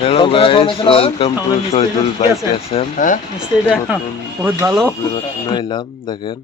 Hello guys, welcome to Shahidul bike SM. হ্যাঁ মিস্ত্রিটা নতুন বহুত ভালো। প্রবলেম একটা নিলাম, দেখেন।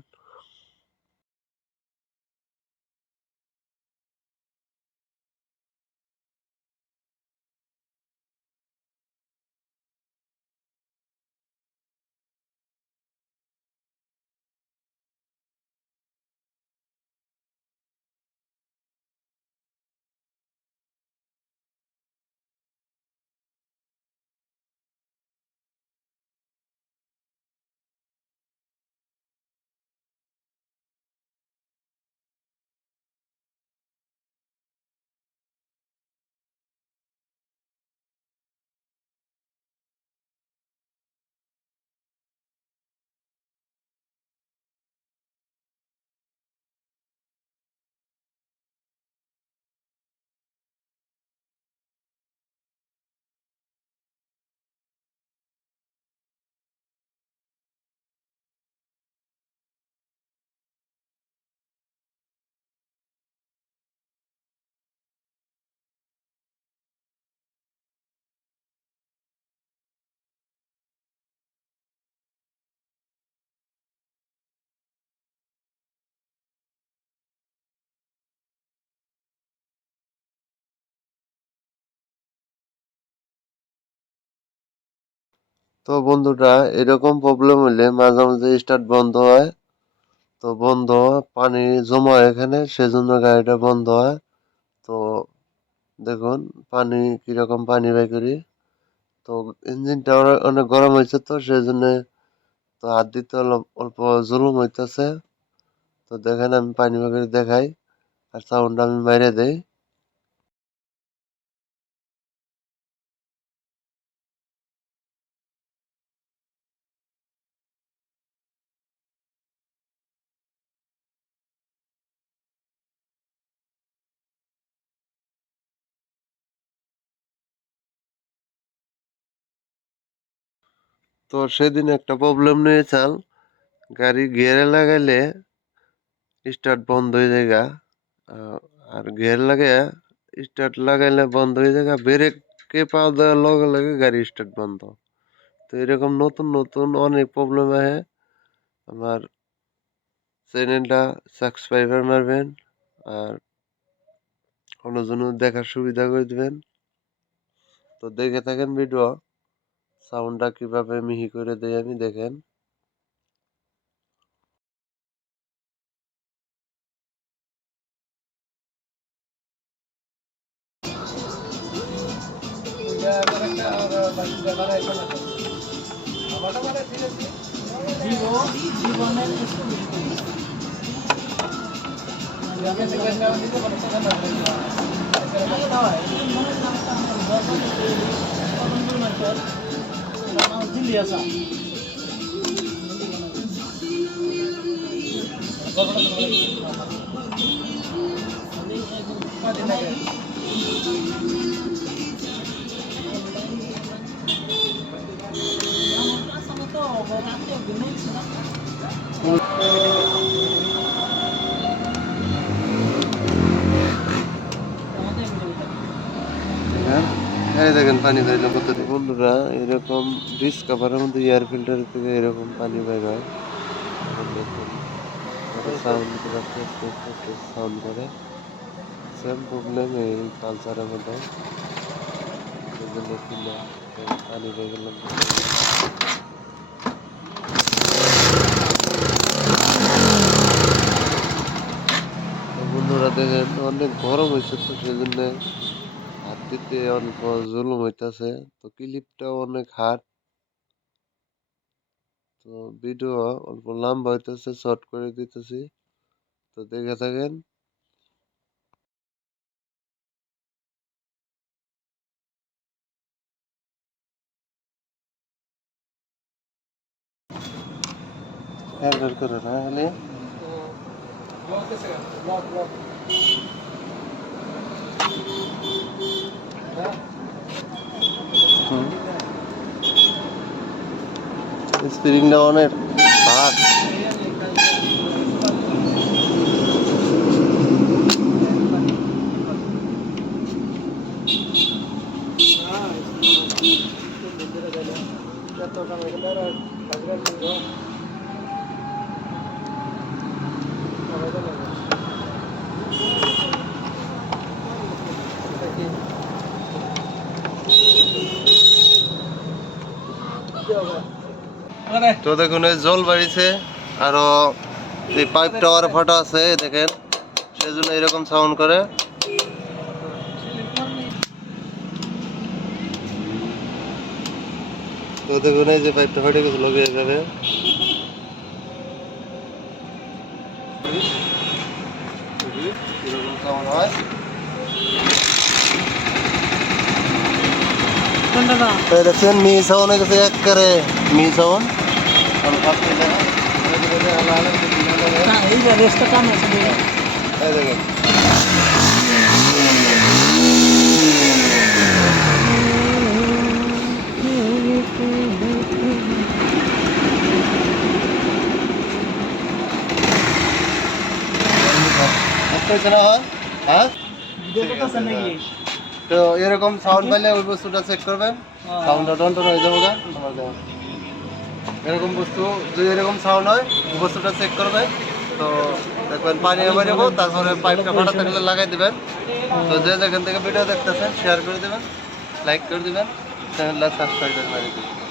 তো বন্ধুরা, এরকম প্রবলেম হলে মাঝে মাঝে স্টার্ট বন্ধ হয়। তো বন্ধ পানি জমা হয় এখানে, সেজন্য গাড়িটা বন্ধ হয়। তো দেখুন পানি কিরকম পানি বের করি। তো ইঞ্জিনটা অনেক গরম হয়েছে, তো সেজন্য তো হাত দিতে অল্প জুলুম হইতেছে। তো দেখেন আমি পানি বের করে দেখাই, আর সাউন্ড আমি বাইরে দেই। তো সেদিন একটা প্রবলেম নিয়েছাল, গাড়ি গিয়ারে লাগাইলে স্টার্ট বন্ধ হয়ে যায় গা। আর গিয়ার লাগে স্টার্ট লাগাইলে বন্ধ হয়ে যায় গা, ব্রেকে পা দেওয়ার লগে লগে গাড়ি স্টার্ট বন্ধ। তো এরকম নতুন নতুন অনেক প্রবলেম আহে। আমার চ্যানেলটা সাবস্ক্রাইবার মারবেন, আর অন্যজন দেখার সুবিধা করে দিবেন। তো দেখে থাকেন ভিডিও, সাউন্ডটা কিভাবে মিহি করে দেয় আমি, দেখেন। জীবনের দিল্লি আসা হ্যাঁ, দেখেন পানি বেরোলো কত। বন্ধুরা, এরকম ডিস কাভারের মধ্যে এয়ার ফিল্টার থেকে এরকম পানি বের হয়। সাউন্ড করে সাউন্ড করে, সেম প্রবলেম এই পালসারের মধ্যে। সেজন্য কিনা পানি বের গেলাম। বন্ধুরা দেখেন অনেক গরম হয়েছে, তো সেজন্য হাত দিতে অল্প জুলুম হইতাছে। তো ক্লিপটাও অনেক হার্ড। তো ভিডিও অল্প লম্বা হইতেছে, শর্ট করে দিতেছি। তো দেখে থাকেন। খেয়াল বের করে না খালি স্প্রিংটা অনেক হার্ড। তো দেখুন এই জল বাড়িছে আরো এই পাইপ টাওয়ার ফাটা আছে এই দেখেন সেজন্য এরকম সাউন্ড করে তো দেখুন এই যে পাইপটা ফাটে গেছে লগে যাবে এরকম সাউন্ড হয় কোনটা না তো দেখছেন মি সাউন্ড হয়ে গেছে একবারে মি সাউন্ড আর ফাটে যায় না এই যে রেস্টটা টান আছে এই দেখেন হ্যাঁ দেখতেছেন নাকি তো এরকম সাউন্ড পাইলে ওই বস্তুটা চেক করবেন সাউন্ডটা টন টন হয়ে যাবে গা এরকম বস্তু যদি এরকম সাউন্ড হয় ওই বস্তুটা চেক করবেন তো দেখবেন পানি এবার যাবো তারপরে পাইপটা ফাটা থাকলে লাগাই দিবেন তো যে যেখান থেকে ভিডিও দেখতেছেন শেয়ার করে দেবেন লাইক করে দিবেন চ্যানেলটা সাবস্ক্রাইব করে দিবেন